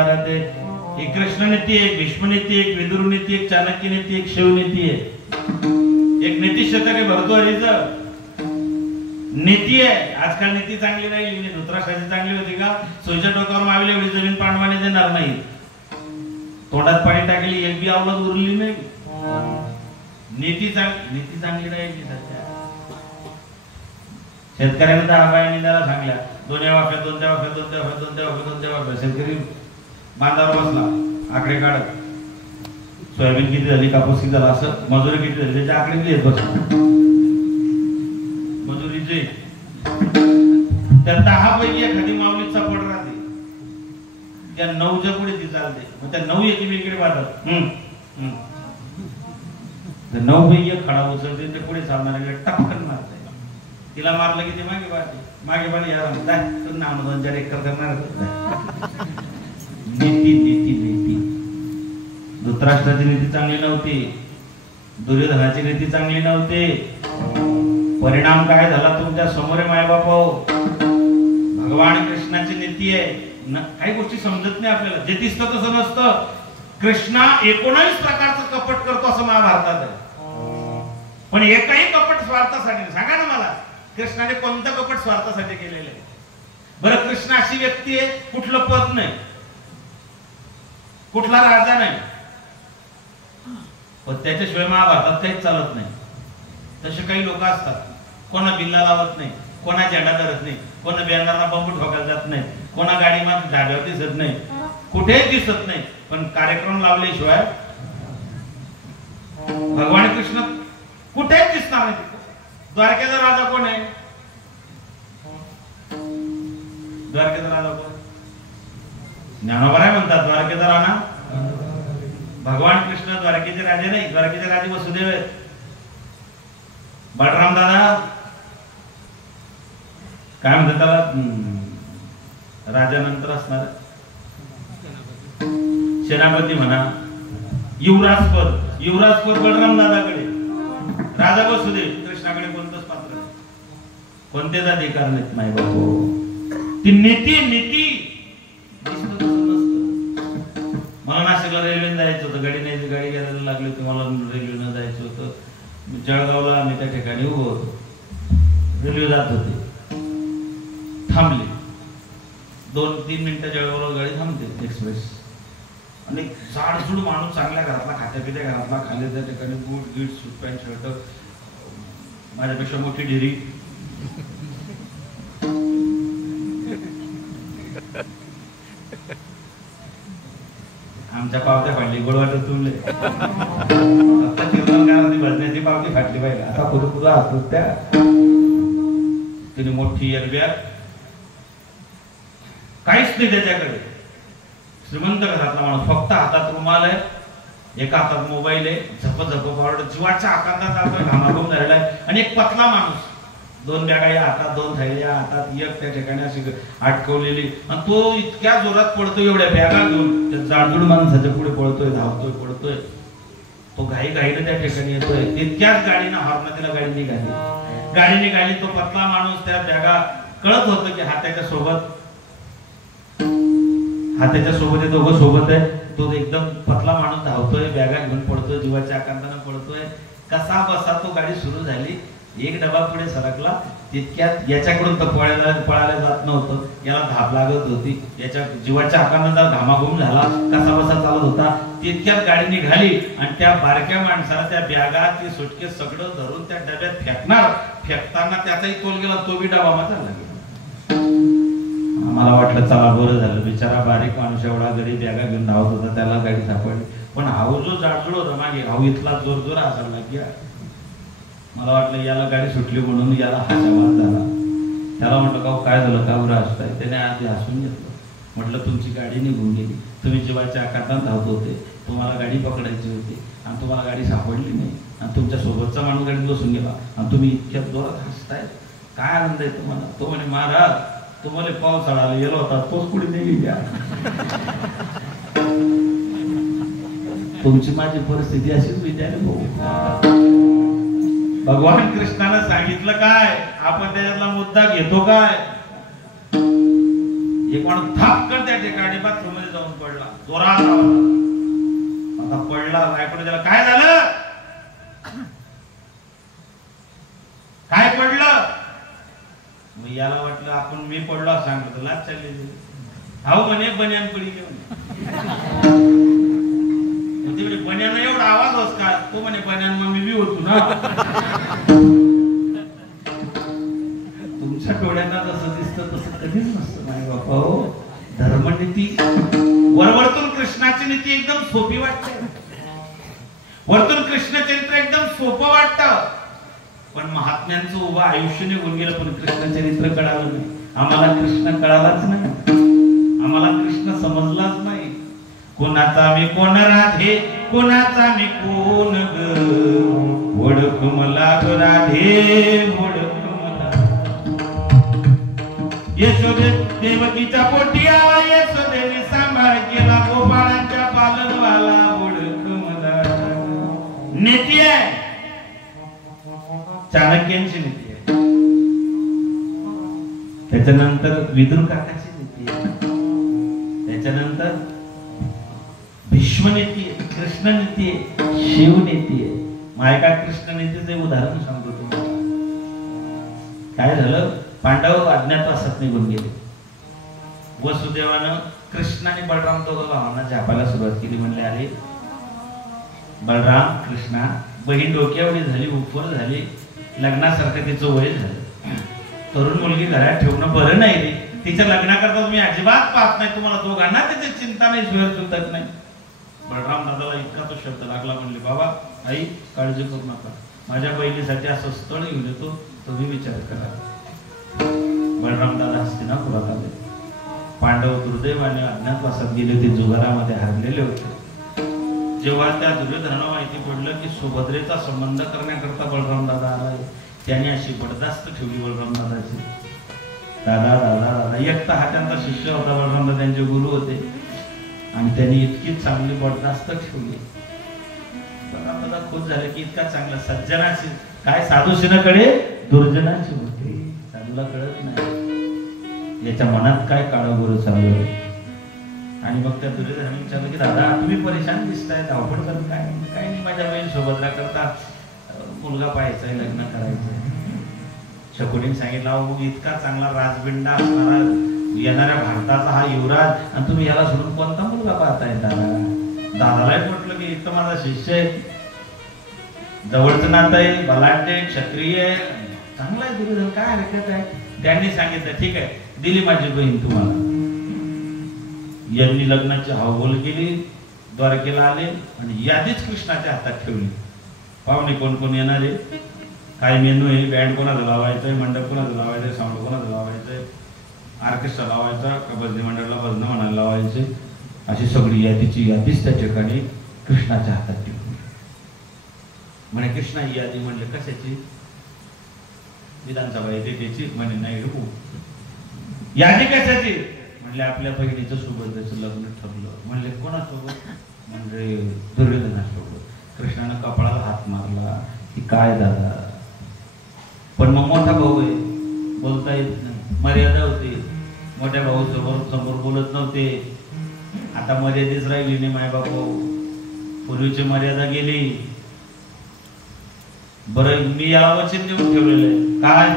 महाभारत आहे, एक कृष्ण नीती आहे, एक भीष्म नीती आहे, एक विदुर नीती, एक चाणक्य नीती, एक शिव नीती आहे, एक नीती शतक आहे भरतवारीचं नीती आहे. आजकाल नीती चांगली राहिली नाही. धृतराष्ट्राची चांगली होती का? सोयीच्या डोक्यावर मावली एवढी जमीन पांडवाने देणार नाही. तोंडात पाणी टाकली एक बी अवलत उरली नाही. नीती चांगली राहिली. सध्या शेतकऱ्याने 10 बाया निंदायला सांगल्या, 2 वाफ्यात 2 वाफ्यात 2 वाफ्यात 2 वाफ्यात 2 वाफ्यात. शेतकरी बांधावर बसला आकडे काढत, सोयाबीन किती झाली, कापूस किती झाला, असं मजुरी किती झाली त्याचे आकडे लिहित बसला. मजुरीचे त्या 10 पैकी एखादी माऊली चपड राहते, त्या 9च्या पुढे ती चालते. मग त्या 9 एकीमेकीकडे पाहतात. 9 पैकी एक खडा उचलते, ते पुढे चालणाऱ्याकडे टपकन मारते. तिला मारलं की ती मागे पाहते या नाम 2-4 एकर करणार. नीती नीती नीती. धृतराष्ट्राची नीती चांगली नव्हती, दुर्योधनाची नीती चांगली नव्हती. परिणाम काय झाला? तुमच्या समोर मायबाप भगवान कृष्णाची नीती आहे. काही गोष्टी समजत नाही आपल्याला. जे दिसतं तसं नसतं. कृष्णा 19 प्रकारचं कपट करतो असं महाभारतात आहे, पण एकही कपट स्वार्थासाठी. सांगा ना मला, कृष्णाने कोणतं कपट स्वार्थासाठी केलेलं आहे? बरं, कृष्ण अशी व्यक्ती आहे, कुठलं पद नाही, कुठला राजा नाही, पण त्याच्याशिवाय महाभारतात काहीच चालत नाही. तसे काही लोक असतात, कोणा बिल्ला लावत नाही, कोणा झेंडा धरत नाही, कोणा बॅनरला बंब ठोकायला जात नाही, कोणा गाडी मध्ये धाब्यावर दिसत नाही, कुठेच दिसत नाही, पण कार्यक्रम लावल्याशिवाय भगवान कृष्ण कुठेच दिसणार नाही. द्वारकेचा राजा कोण आहे? द्वारकेचा राजा कोण? ज्ञानोबा आहे म्हणतात द्वारकेचा राणा भगवान कृष्ण. द्वारकेचे राजे नाही, द्वारकेचे राजे वसुदेव आहेत. बलराम दादा काय म्हणतात त्याला, राजानंतर असणार सेनापती म्हणा, युवराजपद बलराम दादाकडे, राजा वसुदेव. कृष्णाकडे कोणतंच पात्र नाही, कोणतेच अधिकार नाहीत. नाही बाबू, ती नीती मला नाशिकला रेल्वेने जायचं होतं, गाडी नाही, गाडी घ्यायला लागली होती, मला रेल्वेनं जायचं होतं. जळगावला आम्ही त्या ठिकाणी उभं होतो, रेल्वे जात होते, थांबले. 2-3 मिनिटं जळगावला गाडी थांबते एक्सप्रेस. आणि जाडजूड माणूस, चांगल्या घरातला, खात्यापित्या घरातला, खाल्ले त्या ठिकाणी बूट गीट सूट पॅन्ट शर्ट, माझ्यापेक्षा मोठी ढेरी. आमच्या पावत्या फाडली, गोडवाटं तुळले. आता कीर्तनकारांनी भजण्याची पावती फाटली पाहिजे. आता खुद असतो त्या तिने मोठी एरब्याग, काहीच नाही त्याच्याकडे. श्रीमंत घरातला माणूस, फक्त हातात रुमाल आहे, एका हातात मोबाईल आहे, झप पावड जीवाच्या आकारात जातोय, घामाघूम झालेला आहे. आणि एक पतला माणूस, 2 बॅगा या हातात, 2 थैल्या हातात, एक त्या ठिकाणी अशी अटकवलेली. आणि तो इतक्या जोरात पळतोय, एवढ्या बॅगा घेऊन त्या जाडजूड माणसाच्या पुढे पळतोय, धावतोय, पळतोय. तो घाईने त्या ठिकाणी येतोय. तितक्याच गाडीनं हॉर्न तिला गाडी निघाली. तो पतला माणूस त्या बॅगा, कळत होतं की हा त्याच्या सोबत आहे, दोघं सोबत आहे. तो एकदम पतला माणूस धावतोय, बॅगा घेऊन पडतोय, जीवाच्या आकांतानं पडतोय. कसा बसा तो गाडी सुरू झाली, एक डबा पुढे सरकला. तितक्यात याच्याकडून तर पळायला जात नव्हतं, याला धाप लागत होती. याच्या जीवाच्या आकांताचा घामाघूम झाला, कसा बसा चालत होता. तितक्यात गाडी निघाली आणि त्या बारक्या माणसाला त्या बॅगा, ती सुटकेस सगळं धरून त्या डब्यात फेकणार. फेकताना त्याचाही तोल गेला, तो बी डबा मध्ये लागला. मला वाटलं चला बरं झालं, बिचारा बारीक माणूस एवढा गरीब बॅगा घेऊन धावत होता, त्याला गाडी सापडली. पण हाऊ जो जाडजूड होता मागे, हाऊ इथला जोर हसायला लागला. मला वाटलं याला गाडी सुटली म्हणून याला हसावाद झाला. त्याला म्हटलं का काय झालं, का बरं हसताय? त्याने आधी हसून घेतलं. म्हटलं तुमची गाडी निघून गेली, तुम्ही जीवाच्या आकारात धावत होते, तुम्हाला गाडी पकडायची होती आणि तुम्हाला गाडी सापडली नाही, आणि तुमच्या सोबतचा माणूस गाडीत बसून गेला आणि तुम्ही इतक्या जोरात हसताय, काय आनंद आहे तुम्हाला? तो म्हणे महाराज तुम्हाला पावसाळा गेला होता, तोच पुढे नाही गेला. तुमची माझी परिस्थिती अशीच विचार भाऊ. भगवान कृष्णानं सांगितलं काय, आपण त्याच्यातला मुद्दा घेतो काय? एक माणूस धापकन त्या ठिकाणी बाथरूम मध्ये जाऊन पडला, जोरात आवाज. आता पडला, बायकोने त्याला काय झालं, काय पडलं. मग याला वाटलं आपण मी पडलो सांगतो तर लाच चालली. अहो म्हणे बन्यान पडी घेऊन. तिकडे बन्यान एवढा आवाज होस का, तो म्हणे बन्यान मग मी बी होतो ना. तुमच्या डोळ्यांना जसं दिसतं तसं कधीच नसतं नाही बापा. हो, धर्मनीती वरवरतून कृष्णाची नीती एकदम सोपी वाटते, वरतून कृष्ण चरित्र एकदम सोपं वाटतं, पण महात्म्यांचं उभं आयुष्य निघून गेलं पण कृष्ण चरित्र कळालं नाही. आम्हाला कृष्ण कळालाच नाही, आम्हाला कृष्ण समजलाच नाही. कोणाचा मी कोण राधे, कोणाचा मी कोण ग, ओळख मला ग राधे, ओळख मला. यशोदे देवकीच्या पोटी आला, यशोदेने सांभाळ केला, गोपाळांच्या पालनवाला, ओळख मला. नेती आहे, चाणक्यांची नीती आहे. त्याच्यानंतर विदुर काकाची नीती आहे, त्याच्यानंतर भीष्म नीती आहे, कृष्ण नीती आहे, शिव नीती आहे. मायका कृष्ण नीतीचे उदाहरण सांगतो तुम्हाला. काय झालं, पांडव अज्ञातवासात निघून गेले. वसुदेवानं कृष्ण आणि बलराम दोघं भावांना झापायला सुरुवात केली. म्हणले अरे बलराम, कृष्णा, बहीण डोक्यावरी झाली, उपवर झाली, लग्नासारखं तिचं वय झालं, तरुण मुलगी घरात ठेवणं बरं नाही रे. तिच्या लग्नाकरता तुम्ही अजिबात पाहत नाही, तुम्हाला दोघांना त्याची चिंता नाही, स्वेर सुद्धाच नाही. बलराम दादाला इतका तो शब्द लागला. म्हणले बाबा आई काळजी करू नका, माझ्या बहिणीसाठी असं स्थळ घेऊन येतो, तुम्ही विचार करा. बलराम दादा हस्तिनापुरात आले. पांडव दुर्दैवाने अज्ञातवासात गेले होते, जुगारामध्ये हरलेले होते. जेव्हा त्या दुर्योधनाला माहिती पडलं की सुभद्रेचा संबंध करण्याकरता बलराम दादा आला, त्याने अशी बडदास्त ठेवली बलराम दादाची. दादा दादा दादा एकटा हा त्यांचा शिष्य होता, बलराम दादा त्यांचे गुरु होते, आणि त्यांनी इतकी चांगली बडदास्त ठेवली. बलराम दादा खुश झाले की इतका चांगला सज्जनाची काय साधूशिनाकडे दुर्जनाची होते. साधूला कळत नाही याच्या मनात काय काळगोर चालू आहे. आणि मग त्या दुर्योधनाने विचारलं की दादा तुम्ही परेशान दिसताय, धावपळ करत काय. काही नाही, माझ्या बहीण सुभद्रा करता मुलगा पाहायचा, लग्न करायचंय. शकुनीने सांगितलं अहो मग इतका चांगला राजबिंडा असणारा येणाऱ्या भारताचा हा युवराज, आणि तुम्ही याला सोडून कोणता मुलगा पाहताय दादा. दादालाही म्हटलं की इथं माझा शिष्य आहे, जवळचं नातं आहे, बलाढ्य, क्षत्रिय आहे, चांगला आहे दुर्योधन, काय हरकत आहे. त्यांनी सांगितलं ठीक आहे, दिली माझी बहीण तुम्हाला. यांनी लग्नाची हावभाव केली, द्वारकेला आले आणि यादीच कृष्णाच्या हातात ठेवली. पाहुणे कोण कोण येणार आहे, काय मेनू आहे, बँड कोणाचं लावायचंय, मंडप कोणाचं लावायचंय, साऊंड कोणाचं लावायचंय, ऑर्केस्ट्रा लावायचा का भजनी मंडळाला भजन म्हणायला लावायचे, अशी सगळी यादीच त्या ठिकाणी कृष्णाच्या हातात ठेवली. म्हणे कृष्णा ही यादी. म्हणले कशाची, विधानसभा येते त्याची. म्हणे नाही हो, यादी कशाची. म्हणले आपल्या बहिणीचं सुभद्रेचं लग्न ठरलं. म्हणले कोणासोबत. म्हणजे दुर्योधनासोबत. कृष्णानं कपाळाला हात मारला की काय दादा, पण मग मोठा भाऊ आहे, बोलता येत नाही, मर्यादा होती. मोठ्या भाऊ समोर बोलत नव्हते. आता मर्यादेच राहिली नाही मायबाप, पूर्वीची मर्यादा गेली. बरं मी या वचन देऊन ठेवलेलं आहे काय,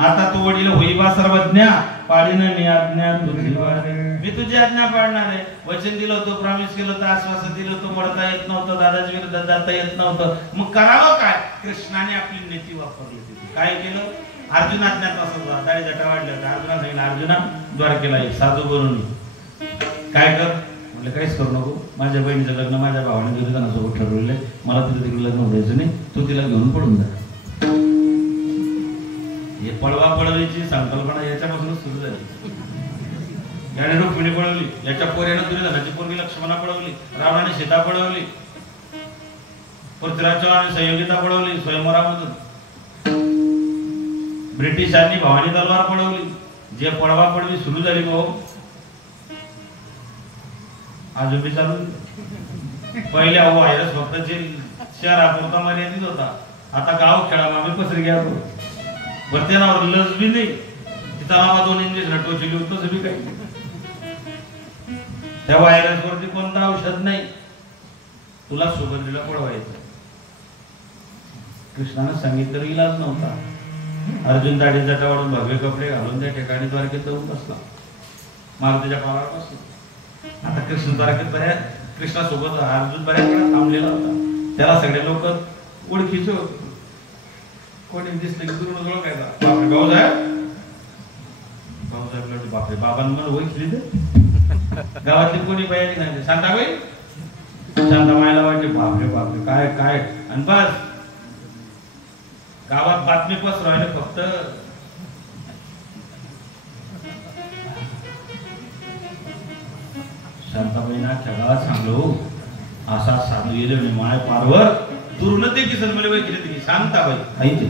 आता तो वडील होईबा सर्वज्ञा, पाळीनं मी आज्ञा तुझी वाढे. मी तुझी आज्ञा पाळणार आहे. वचन दिलं होतं, प्रॉमिस केलं होतं, आश्वासन दिलं होतं, मोडता येत नव्हतं, दादाच्या विरुद्ध जाता येत नव्हतं. मग करावं काय. कृष्णाने आपली नीती वापरली. काय केलं, अर्जुन अज्ञातवासात दाढी जटा वाढल्या होत्या. अर्जुना सांगितलं अर्जुना द्वारकेला ये, साधू बनून काय कर. म्हटलं काहीच करू नको, माझ्या बहिणीचं लग्न माझ्या भावाने दुर्योधनासोबत ठरवलेलं आहे, मला तिला तिकडे लग्न होण्याचं नाही, तू तिला घेऊन पडून जा. हे पळवा पळवायची संकल्पना याच्यापासूनच सुरू झाली. याने रुक्मिणी पळवली, याच्या पोऱ्यानं दुर्योधनाची पोरगी लक्ष्मणा पळवली, रावणाने सीता पळवली, पृथ्वीराज चौहान संयोगिता पळवली स्वयंवरामधून, ब्रिटिशांनी भवानी तलवार पळवली. जे पळवा पळवी सुरू झाली भाऊ अजून बी चालू. पहिले व्हायरस फक्त जे शहरापुरता मर्यादित होता, आता गाव खेळा आम्ही पसरी घ्या वरत्यानावर लस बी नाही, तिथं आम्हा 2 इंजेक्शन टोचली होतं बी काही. त्या व्हायरसवरती कोणतं औषध नाही, तुला सुगंधीला पळवायचं. कृष्णानं सांगितलं इलाज नव्हता. अर्जुन दाढी जटावरून भव्य कपडे घालून त्या ठिकाणी द्वारकेत जाऊन बसला, मारुतीच्या पावावर बसला. आता कृष्ण द्वारकेत कृष्णासोबत अर्जुन बऱ्याच वेळा थांबलेला होता. त्याला सगळे लोक ओळखीचे होते. कोणी दिसले की दुरून ओळखायचा, बापरे भाऊसाहेब, भाऊसाहेब बापरे बाबांना ओळखली ते. गावातली कोणी बाई नाही, शांताबाई, शांताबाईला वाटते बापरे बापरे काय काय. आणि बस गावात बातमी पसरवायला फक्त शांताबाईंना अख्ख्या गावात सांगलो असा साधू येले माय पारवर दुरून ते की सन्मले बाई केली ती शांताबाई खायची.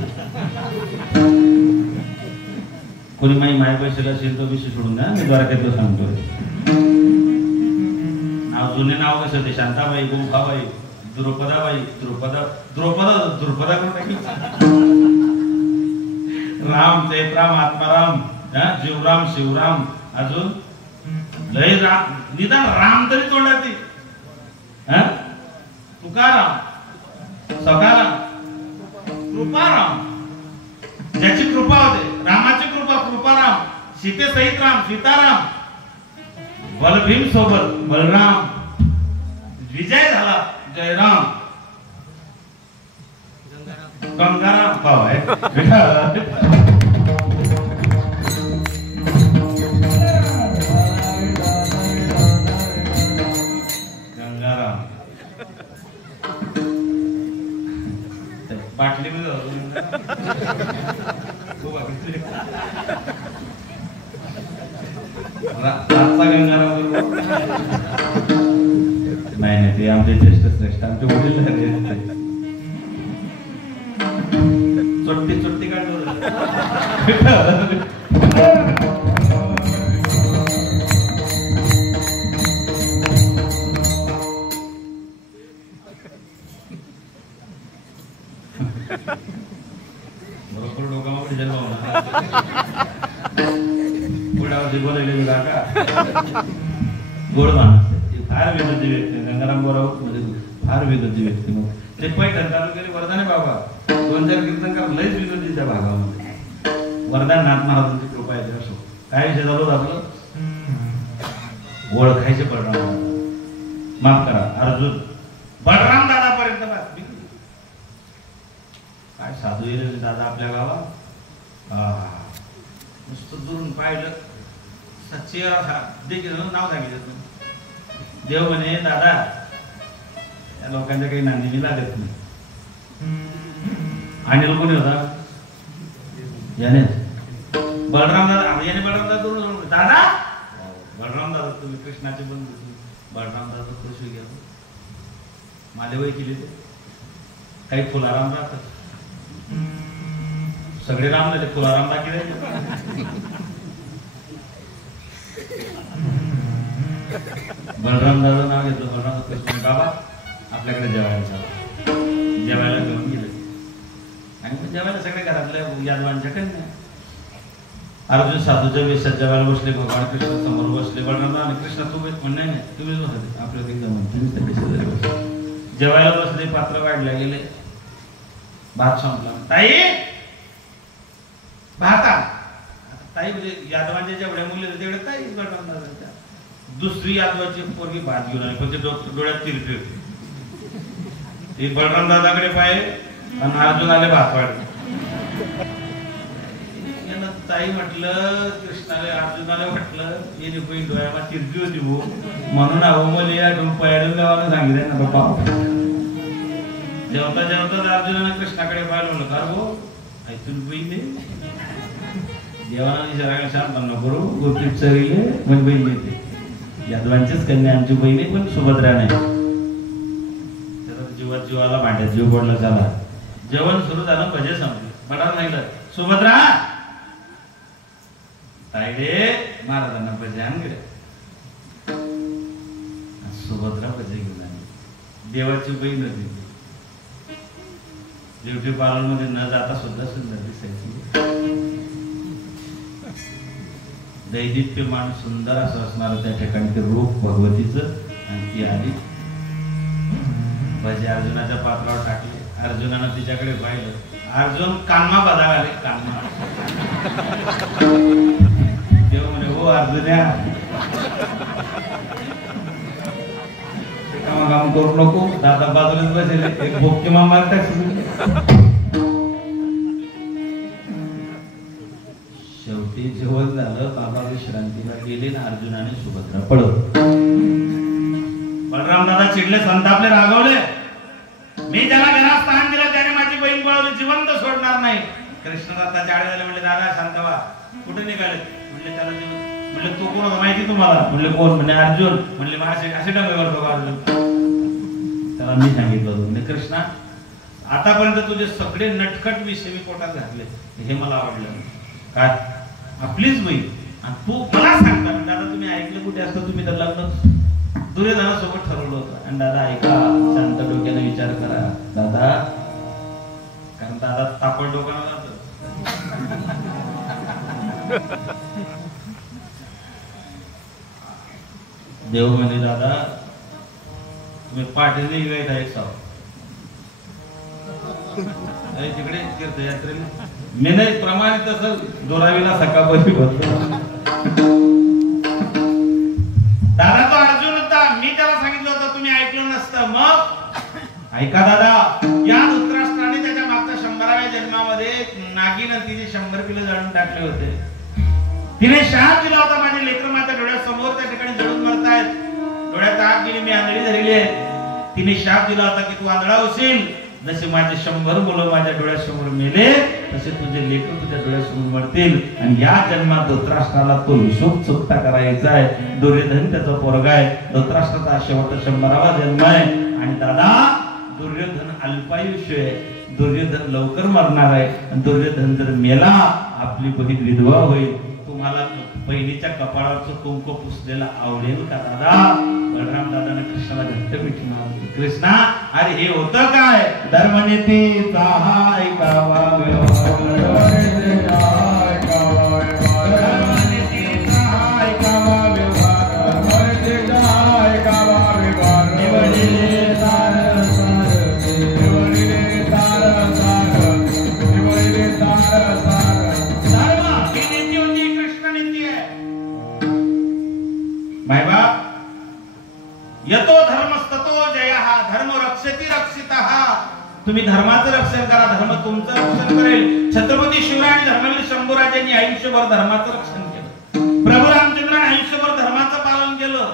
कोणी माई माय पैशाला असेल तो विषय सोडून द्या, मी द्वारकेतलं सांगतोय. नाव जुने नाव कसं ते शांताबाई, गोमुखाबाई, द्रौपदाबाई, द्रुपदा कोण, राम, चैत्राम, आत्माराम, जीवराम, शिवराम, अजून लय राम, निदान राम तरी तोंडात ती. तुकाराम, सखाराम, कृपाराम, ज्याची कृपा होते, रामाची कृपा, कृपाराम, सीते सहित राम, सीताराम, बलभीम सोबत बलराम, विजय झाला जयराम, गंगाराम भाव आहे गंगाराम. बाटली मध्ये गंगाराम नाही, ते आमचे ज्येष्ठ श्रेष्ठ आमचे वडील चोट्टी चोट्टी काढतो. बरोबर डोकामाकडे जन्म पुढ्यावरती बोलायले काका गोड माणूस, फार विनोदी व्यक्ती. गंगाराम बोराव फार विनोदी व्यक्ती. मग ते पैठण तालुक्याने वरदाने बाबा 2-4 कीर्तनकार लयच विनोदी त्या भागामध्ये. वरदान नाथ महाराजांची कृपा आहे. असो काय विषय झालो आपलं, ओळखायचे बलराम, माफ करा अर्जुन, बलराम दादा पर्यंत बातमी. काय साधू येईल दादा आपल्या गावात, नुसतं दुरून पाहिलं सच्चे देखील नाव सांगितलं. देव म्हणे दादा या लोकांच्या काही नांदीनी लागत नाही. आणि कोणी होता याने बलराम दादा, याने बलराम दादा दादा, बलराम दादा तुम्ही कृष्णाचे बंधू, बलराम दादा कृषी घ्या माझे वय केली ते. काही फुलाराम राहतात, सगळे राम नाही, फुलाराम बाकी राहिले. बलराम दादा नाव घेतलं. बलराम कृष्ण बाबा आपल्याकडे जेवायला जावं, जेवायला घेऊन गेले. आणि जेवायला सगळे घरातल्या यादवांच्या कन्या. अर्जुन साधूच्या वेशात जेवायला बसले, भगवान कृष्ण समोर बसले. बलराम आणि कृष्ण तू म्हणणे नाही, तुम्हीच बसले आपल्या जेवायला बसले. पात्र काढल्या गेले, भात संपला. ताई भाता, ताई म्हणजे यादवांच्या जेवढ्या मुली होते तेवढे ताई. बलराम दादाच्या दुसरी यादवाची पोरगी भात घेऊन आली, पण ते डोळ्यात तिरपी होती. ते बलराम दादाकडे पाहिले आणि अर्जुन आले भात वाढले. ताई म्हटलं कृष्णाला, अर्जुनाला म्हटलं ये बहीण डोळ्याला तिरपी होती भाऊ, म्हणून मला या पयाडून देवानं सांगितलं ना बाबा. जेवता जेवता अर्जुनाने कृष्णाकडे पाहिलं, का भाऊ ऐकून बहीण देवाना विचारायला शांत नको गोपीत चरीले मग बहीण देते. यादवांचीच कन्या आमची बहिणी, पण सुभद्रा नाही. जीवात जीवाला भांड्यात जीव पडला. झाला जेवण सुरू झालं, भजे संपले. बडा सांगितलं सुभद्रा ताईडे महाराजांना भजे आण गेले. सुभद्रा भजे घेऊन आली. देवाची बहीण होती, ब्युटी पार्लर मध्ये न जाता सुद्धा सुंदर दिसायची. दैदिप्यमान सुंदर असं असणार त्या ठिकाणी ते रूप भगवतीचं. आणि ती आली, भजे अर्जुनाच्या पात्रावर टाकले. अर्जुनानं तिच्याकडे पाहिलं. अर्जुन कान्मा बदावले, कान्मा. देव म्हणे, हो अर्जुन्या, काम करू नको, दादा बाजूलाच बसेल, एक भोपके मार टाक. शेवटी जेवण झालं, बाबा विश्रांतीला गेले ना अर्जुनाने सुभद्रा पळवली. बलराम दादा चिडले, संतापले, रागवले. मी त्याला घरात स्थान दिलं, त्याने माझी बहीण पळवली, जिवंत सोडणार नाही. कृष्णदाता जाळे झाले, म्हणले दादा शांत व्हा, कुठे निघाले? म्हणले त्याला म्हणले तू कोण होता माहिती तुम्हाला? म्हणले कोण? म्हणे अर्जुन. म्हणले मग असे डबे करतो का अर्जुन? त्याला मी सांगितलं होतं. म्हणजे कृष्णा, आतापर्यंत तुझे सगळे नटखट विषय मी पोटात घातले, हे मला आवडलं. काय? आपलीच बहीण आणि तू मला सांगता दादा तुम्ही ऐकलं कुठे असतं? तुम्ही तर लग्न दुर्योधनासोबत ठरवलं होतं. आणि दादा ऐका, शांत डोक्याने विचार करा दादा, कारण दादा तापड डोक्यानं जात. देव म्हणे दादा तुम्ही पाठीने गेला एक साव तिकडे तीर्थयात्रेला मी नाही प्रमाणे तसं दोरावीला सकाळपासून होतो. दादा तो अर्जुन होता, मी त्याला सांगितलं होतं, तुम्ही ऐकलं नसतं. मग ऐका दादा, या धृतराष्ट्राने त्याच्या मागच्या 100व्या जन्मामध्ये नागिन तिचे 100 किलो जाळून टाकले होते. तिने शाप दिला होता, माझे लेकरं माझ्या डोळ्यासमोर त्या ठिकाणी जळून मरतायत, डोळ्यात आग गेली, मी आंधळी झालेली आहे. तिने शाप दिला होता की तू आंधळा होशील. जसे माझे 100 मुलं माझ्या डोळ्यासमोर मेले, तसे तुझे लेकर तुझ्या डोळ्यासमोर मरतील. आणि या जन्मात धृतराष्ट्राला तो हिशोब चुकता करायचा आहे. दुर्योधन त्याचा पोरगा आहे. धृतराष्ट्राचा शेवट 100वा जन्म आहे. आणि दादा दुर्योधन अल्पायुष्य आहे, दुर्योधन लवकर मरणार आहे. दुर्योधन जर मेला, आपली बहीण विधवा होईल. तुम्हाला बहिणीच्या कपाळावरचं कुंकू पुसलेला आवडेल का दादा? बलराम दादाने कृष्णाला घट्ट मिठी मारली. कृष्णा, अरे हे होतं काय? धर्मनीतीचा हाय गावा यतो धर्मस्ततो जयः, धर्म रक्षति रक्षितः. तुम्ही धर्माचं रक्षण करा, धर्म तुमचं रक्षण करेल. छत्रपती शिवराय धर्मवीर शंभूराजांनी आयुष्यभर धर्माचं रक्षण केलं. प्रभू रामचंद्राने आयुष्यभर धर्माचं पालन केलं.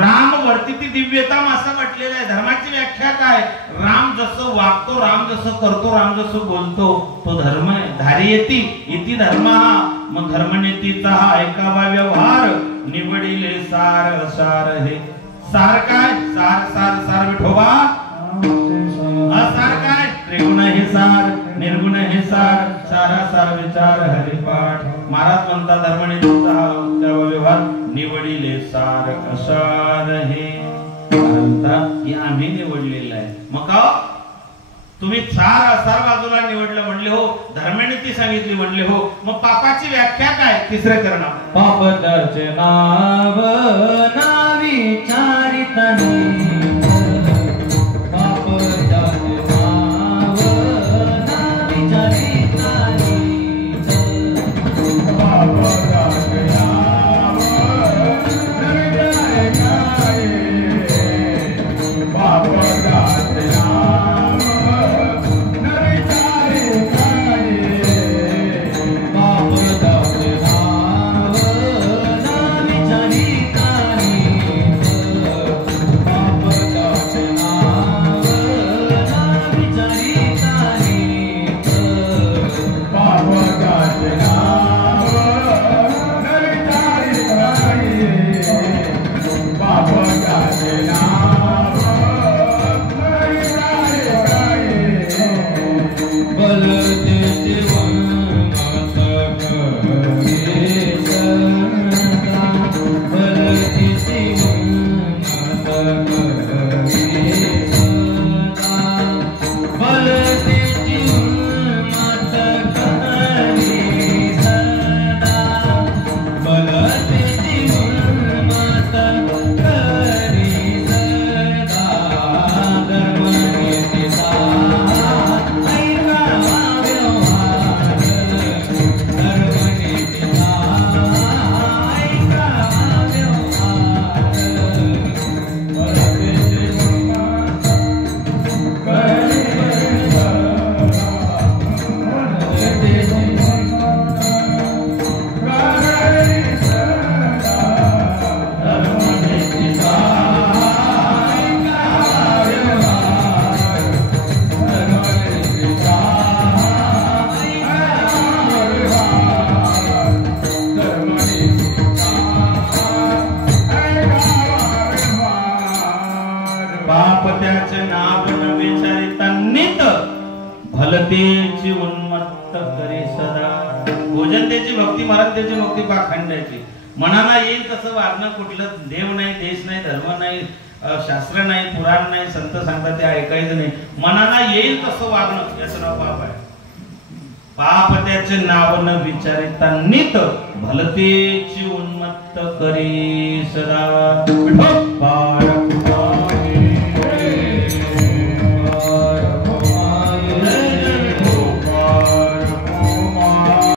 राम वर्तिती दिव्यताम असं म्हटलेलं आहे. धर्माची व्याख्या काय? राम जसं वागतो, राम जसं करतो, राम जसं बोलतो, तो धर्म आहे. धार्येती इति धर्म. मग धर्मनीतीचा हा ऐकावा व्यवहार, निवडिले सार सार. हे सार काय? सार सार सार विठोबा. असार काय? त्रिगुण हे सार, निर्गुण हे सार, सारा सार विचार हरिपाठ. महाराज म्हणतात धर्मनीतीचा हा व्यवहार निवडिले सार असार. हे आम्ही निवडलेलं आहे. मग का तुम्ही सार असार बाजूला निवडलं म्हणले हो, धर्मनीती सांगितली म्हणले हो, मग पापाची व्याख्या काय? तिसरं करणं. पाप दर्शनाव ना विचारितनी, पाप दर्शनाव ना विचारितनी, पाप दर्शनाव ना विचारितनी, पाप दर्शनाव पाप त्याची भक्ती महाराज त्याची भक्ती पाखंडायची. मनाला येईल तसं वागणं, कुठलं देव नाही, देश नाही, धर्म नाही, शास्त्र नाही, पुराण नाही, संत सांगतात ते ऐकायचं नाही. मनाला येईल तसं वागणं याचं नाव पाप आहे. पाप त्याचे नाव न विचारिता नित भलतेची उन्मत्त करी सदा.